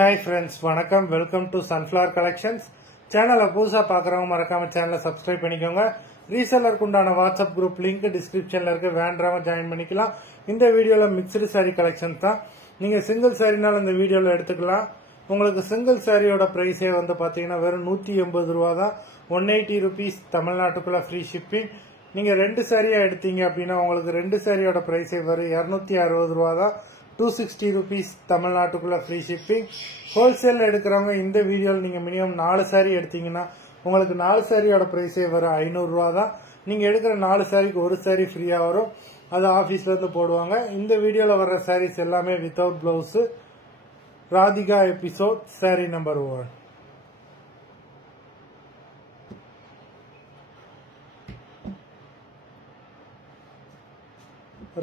Hi friends, வணக்கம். Welcome to sunflower collections. சேனலை புதுசாக பார்க்குறவங்க மறக்காம சேனலை சப்ஸ்கிரைப் பண்ணிக்கோங்க. ரீசெல்லருக்கு உண்டான வாட்ஸ்அப் குரூப் லிங்க் டிஸ்கிரிப்ஷனில் இருக்கு, வேண்டவங்க ஜாயின் பண்ணிக்கலாம். இந்த வீடியோவில் மிக்சடு சாரீ கலெக்ஷன்ஸ் தான். நீங்கள் சிங்கிள் சாரினாலும் இந்த வீடியோவில் எடுத்துக்கலாம். உங்களுக்கு சிங்கிள் சாரியோட ப்ரைஸே வந்து பார்த்தீங்கன்னா வெறும் 180 ரூபா தான். 180 ருபீஸ் தமிழ்நாட்டுக்குள்ள ஃப்ரீ ஷிப்பிங். நீங்கள் 2 சாரியாக எடுத்தீங்க அப்படின்னா உங்களுக்கு 2 சாரியோட ப்ரைஸே வெறும் 260 ரூபா தான். 260 ருபீஸ் தமிழ்நாட்டுக்குள்ள ஃப்ரீ ஷிப்பிங். ஹோல்சேல் எடுக்கிறவங்க இந்த வீடியோவில் நீங்கள் மினிமம் 4 சாரி எடுத்தீங்கன்னா உங்களுக்கு 4 சாரியோட ப்ரைஸே வரும் 500 ரூபா தான். நீங்கள் எடுக்கிற 4 சாரிக்கு ஒரு சாரி ஃப்ரீயாக வரும். அது ஆஃபீஸ்லேருந்து போடுவாங்க. இந்த வீடியோவில் வர்ற சாரீஸ் எல்லாமே without blouse. Radhika episode sorry number 1.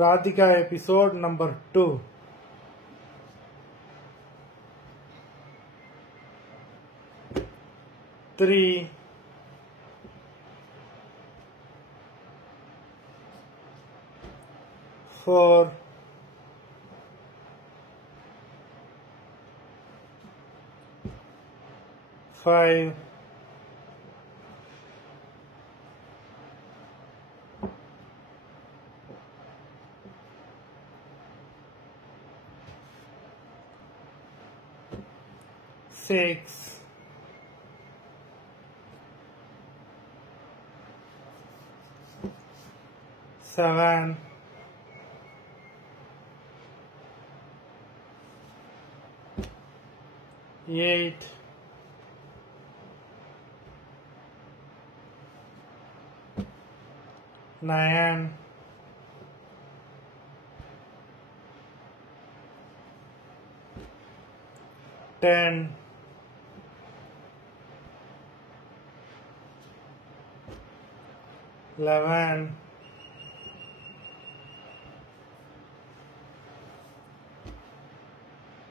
Radhika episode number 2. Three, 4, 5, 6, 7, 8, 9, 10, 11,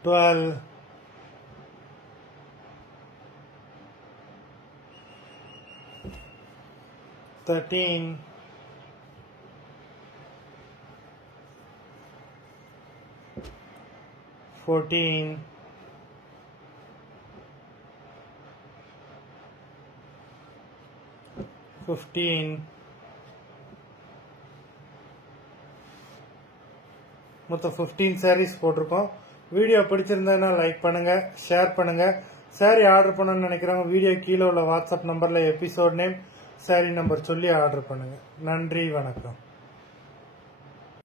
12, 13, 14, 15, மொத்தம் 15 சாரீஸ் போட்டிருக்கோம். வீடியோ பிடிச்சிருந்ததுன்னா லைக் பண்ணுங்க, ஷேர் பண்ணுங்க. சாரி ஆர்டர் பண்ணணும்னு நினைக்கிறவங்க வீடியோ கீழே உள்ள வாட்ஸ்அப் நம்பர்ல எபிசோட் நேம், சாரி நம்பர் சொல்லி ஆர்டர் பண்ணுங்க. நன்றி, வணக்கம்.